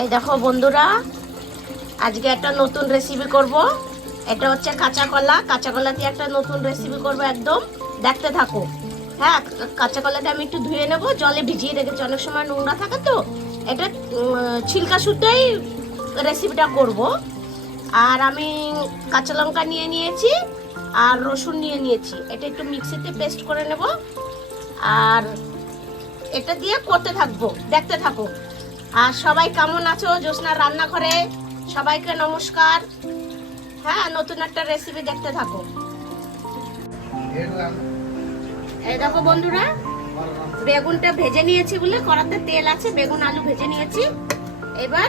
এই দেখো বন্ধুরা, আজকে একটা নতুন রেসিপি করব। এটা হচ্ছে কাঁচা কলা দিয়ে একটা নতুন রেসিপি করব, একদম দেখতে থাকো। হ্যাঁ, কাঁচা কলাটা আমি একটু ধুয়ে নেব, জলে ভিজিয়ে রেখেছি, অনেক সময় নোংরা থাকে তো। এটা ছিলকা শুদ্ধই রেসিপিটা করব। আর আমি কাঁচা লঙ্কা নিয়ে নিয়েছি আর রসুন নিয়ে নিয়েছি, এটা একটু মিক্সিতে পেস্ট করে নেব। আর এটা দিয়ে করতে থাকবো, দেখতে থাকো। আর সবাই কেমন আছো জ্যোৎস্নার রান্নাঘরে? সবাইকে নমস্কার। হ্যাঁ, নতুন একটা রেসিপি দেখতে থাকো। এই দেখো বন্ধুরা, বেগুনটা ভেজে নিয়েছি বলে কড়াতে তেল আছে, বেগুন আলু ভেজে নিয়েছি। এবার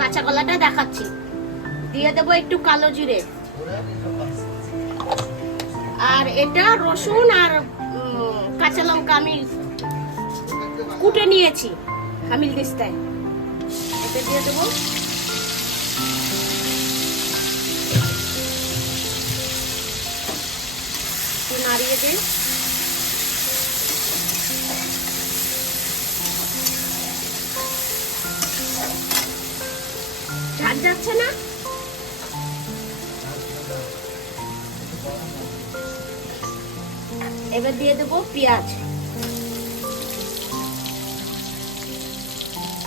কাঁচা কলাটা দেখাচ্ছি, দিয়ে দেবো একটু কালো জিরে। আর এটা রসুন আর কাঁচা লঙ্কা আমি কুটে নিয়েছি হামিল দিস্তায়, এটা দিয়ে দেবো। নাড়িয়ে দিই। ঝাঁঝ যাচ্ছে না? এবার দিয়ে দেবো পেঁয়াজ।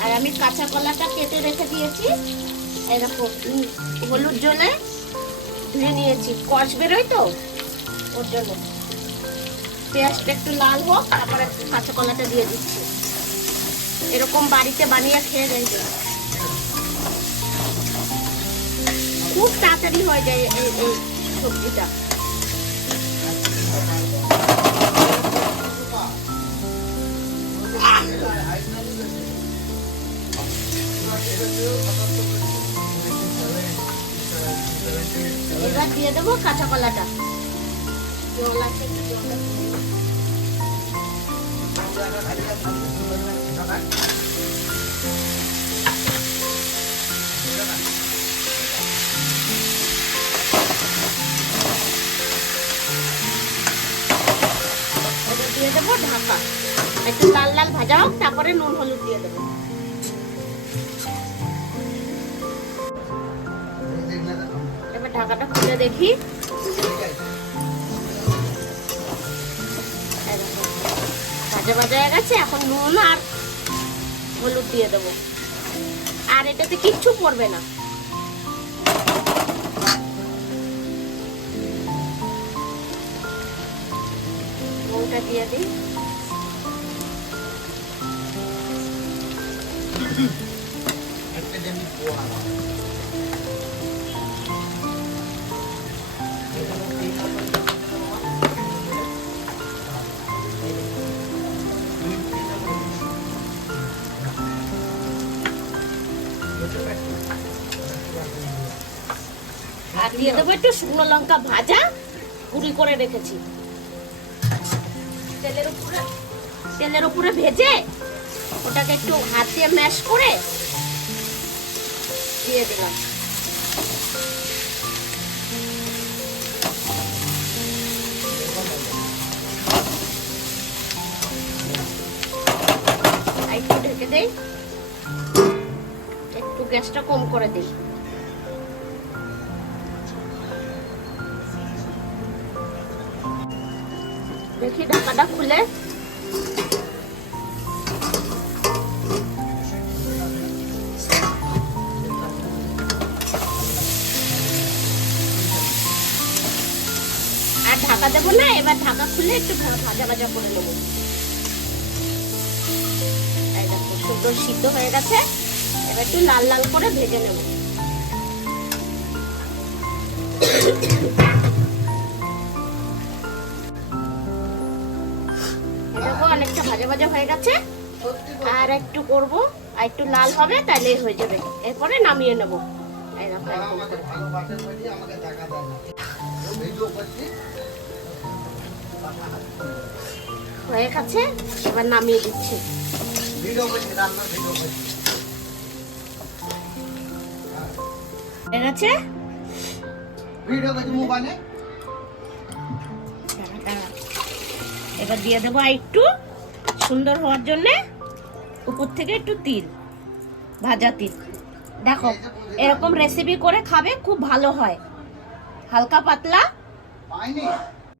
আর আমি কাঁচা কলাটা কেটে রেখে দিয়েছি, এরকম হলুদ জলে ধুয়ে নিয়েছি, কষ বেরোয় তো ওর জন্য। পেঁয়াজটা একটু লাল হোক, তারপরে কাঁচা কলাটা দিয়ে দিচ্ছি। এরকম বাড়িতে বানিয়ে খেয়ে দেখবে, খুব তাড়াতাড়ি হয়ে যায় এই সবজিটা। এবার দিয়ে দেবো কাঁচা কলাটা। জল আছে, একটু জলটা দিয়ে দেবো ঢাকা, একটু লাল লাল ভাজা হোক, তারপরে নুন হলুদ দিয়ে দেবো। এবার ঢাকাটা খুলে দেখি, ভাজা ভাজা হয়ে গেছে। এখন নুন আর হলুদ দিয়ে দেবো, আর এটাতে কিচ্ছু পড়বে না। ওটা দিয়ে দিই। আর দিয়ে দেবো একটু শুকনো লঙ্কা ভাজা, গুঁড়ি করে রেখেছি। তেলের উপরে ভেজে ওটাকে একটু হাত দিয়ে ম্যাশ করে দিয়ে দিলাম। একটু ঢেকে দেই, একটু গ্যাসটা কম করে দিই। দেখি ঢাকাটা খুলে, আর ঢাকা দেবো না। এবার ঢাকা খুলে একটু ভাজা ভাজা করে নেবো। এই দেখো সুন্দর সিদ্ধ হয়ে গেছে, এবার একটু লাল লাল করে ভেজে নেব। দেখো অনেকটা ভাজা ভাজা হয়ে গেছে, আর একটু করব, আর একটু লাল হবে, তাহলেই হয়ে যাবে। এরপরে নামিয়ে নেব। হয়ে গেছে, এবার নামিয়ে দিচ্ছি। হয়ে গেছে। এবার দিয়ে দেবো একটু সুন্দর হওয়ার জন্য উপর থেকে একটু তিল। ভাজাতে। দেখো এরকম রেসিপি করে খাবে, খুব ভালো হয়, হালকা পাতলা।